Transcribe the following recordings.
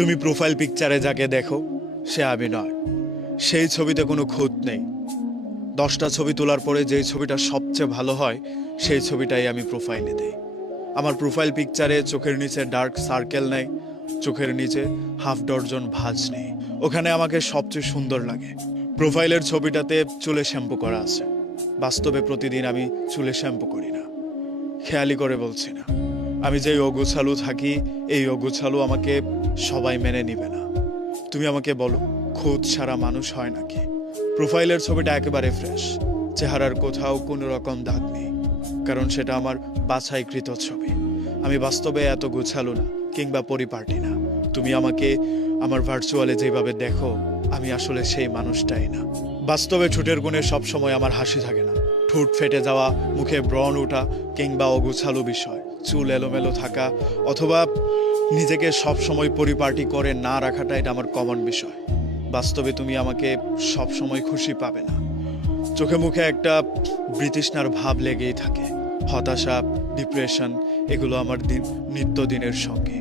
তুমি প্রোফাইল পিকচারে যাকে দেখো, সে আমি নয় সেই ছবিতে কোনো খুঁত নেই। দশটা ছবি তোলার পরে যেই ছবিটা সবচেয়ে ভালো হয়, সেই ছবিটাই আমি প্রোফাইলে দেই। আমার প্রোফাইল পিকচারে চোখের নিচে ডার্ক সার্কেল নেই, চোখের নিচে হাফ ডর্জন ভাঁজ নেই। ওখানে আমাকে সবচেয়ে সুন্দর লাগে। প্রোফাইলের ছবিটাতে চুলে শ্যাম্পু করা আছে। বাস্তবে প্রতিদিন আমি চুলে শ্যাম্পু করি না। খেয়ালি করে বলছি না। আমি যেই অগুছালু থাকি, এই অগুছালু আমাকে সবাই মেনে নিবে না। তুমি আমাকে বলো খোঁজ ছাড়া মানুষ হয় নাকি? প্রোফাইলের ছবিটা একেবারে ফ্রেশ চেহারার কোথাও কোনো রকম দাগ নেই, কারণ সেটা আমার বাছাইকৃত ছবি। আমি বাস্তবে এত গোছালো না, কিংবা পরিপাটি না। তুমি আমাকে আমার ভার্চুয়ালে যেভাবে দেখো, আমি আসলে সেই মানুষটাই না। বাস্তবে ঠোঁটের গুণে সবসময় আমার হাসি থাকে না। ঠোঁট ফেটে যাওয়া, মুখে ব্রণ ওঠা, কিংবা অগুছালো বিষয়। চুল এলোমেলো থাকা অথবা নিজেকে সবসময় পরিপাটি করে না রাখাটা এটা আমার কমন বিষয়। বাস্তবে তুমি আমাকে সবসময় খুশি পাবে না। চোখে মুখে একটা বৃতৃষ্ণার ভাব লেগেই থাকে। হতাশা ডিপ্রেশন এগুলো আমার দিন, নিত্যদিনের সঙ্গে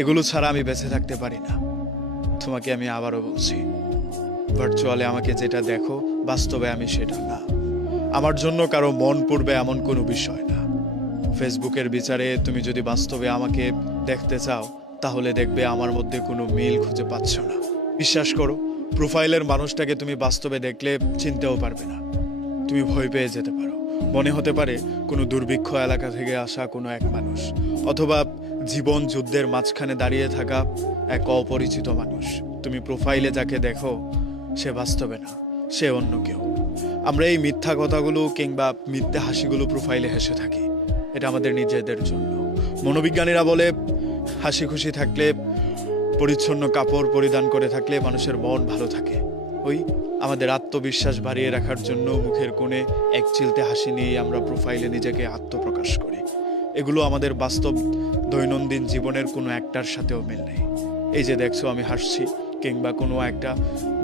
এগুলো ছাড়া আমি বেঁচে থাকতে পারি না। তোমাকে আমি আবারও বলছি ভার্চুয়ালে আমাকে যেটা দেখো, বাস্তবে আমি সেটা না। আমার জন্য কারও মন পড়বে এমন কোনো বিষয় না। ফেসবুকের বিচারে তুমি যদি বাস্তবে আমাকে দেখতে চাও, তাহলে দেখবে আমার মধ্যে কোনো মিল খুঁজে পাচ্ছ না। বিশ্বাস করো, প্রোফাইলের মানুষটাকে তুমি বাস্তবে দেখলে চিনতেও পারবে না। তুমি ভয় পেয়ে যেতে পারো। মনে হতে পারে কোনো দুর্ভিক্ষ এলাকা থেকে আসা কোনো এক মানুষ, অথবা জীবন যুদ্ধের মাঝখানে দাঁড়িয়ে থাকা এক অপরিচিত মানুষ। তুমি প্রোফাইলে যাকে দেখো, সে বাস্তবে না, সে অন্য কেউ। আমরা এই মিথ্যা কথাগুলো কিংবা মিথ্যা হাসিগুলো প্রোফাইলে হেসে থাকি। এটা আমাদের নিজেদের জন্য। মনোবিজ্ঞানীরা বলে, হাসি খুশি থাকলে, পরিচ্ছন্ন কাপড় পরিধান করে থাকলে মানুষের মন ভালো থাকে। ওই আমাদের আত্মবিশ্বাস বাড়িয়ে রাখার জন্য মুখের কোণে এক চিলতে হাসি নিয়ে আমরা প্রোফাইলে নিজেকে আত্মপ্রকাশ করি। এগুলো আমাদের বাস্তব দৈনন্দিন জীবনের কোনো একটার সাথেও মিল নেই। এই যে দেখছ, আমি হাসছি, কিংবা কোনো একটা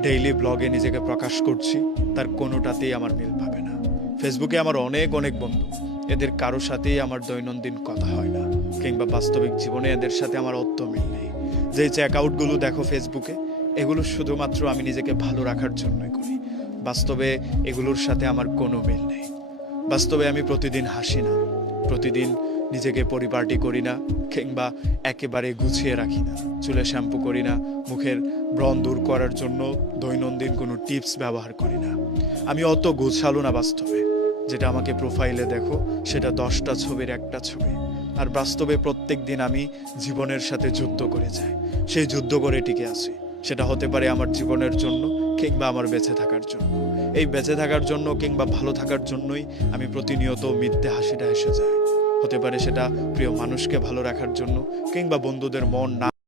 ডেইলি ব্লগে নিজেকে প্রকাশ করছি, তার কোনোটাতেই আমার মিল পাবে না। ফেসবুকে আমার অনেক অনেক বন্ধু। এদের কারও সাথেই আমার দৈনন্দিন কথা হয় না, কিংবা বাস্তবিক জীবনে এদের সাথে আমার অত্য মিল নেই। যে চেকআউটগুলো দেখো ফেসবুকে, এগুলো শুধুমাত্র আমি নিজেকে ভালো রাখার জন্যই করি। বাস্তবে এগুলোর সাথে আমার কোনো মিল নেই। বাস্তবে আমি প্রতিদিন হাসি না, প্রতিদিন নিজেকে পরিপাটি করি না, কিংবা একেবারে গুছিয়ে রাখি না। চুলে শ্যাম্পু করি না, মুখের ব্রণ দূর করার জন্য দৈনন্দিন কোনো টিপস ব্যবহার করি না। আমি অত গোছালো না বাস্তবে। যেটা আমাকে প্রোফাইলে দেখো, সেটা দশটা ছবির একটা ছবি। আর বাস্তবে প্রত্যেক দিন আমি জীবনের সাথে যুদ্ধ করে যাই। সেই যুদ্ধ করে টিকে আছি। সেটা হতে পারে আমার জীবনের জন্য কিংবা আমার বেঁচে থাকার জন্য। এই বেঁচে থাকার জন্য কিংবা ভালো থাকার জন্যই আমি প্রতিনিয়ত মিথ্যে হাসিটা এসে যায়। হতে পারে সেটা প্রিয় মানুষকে ভালো রাখার জন্য কিংবা বন্ধুদের মন না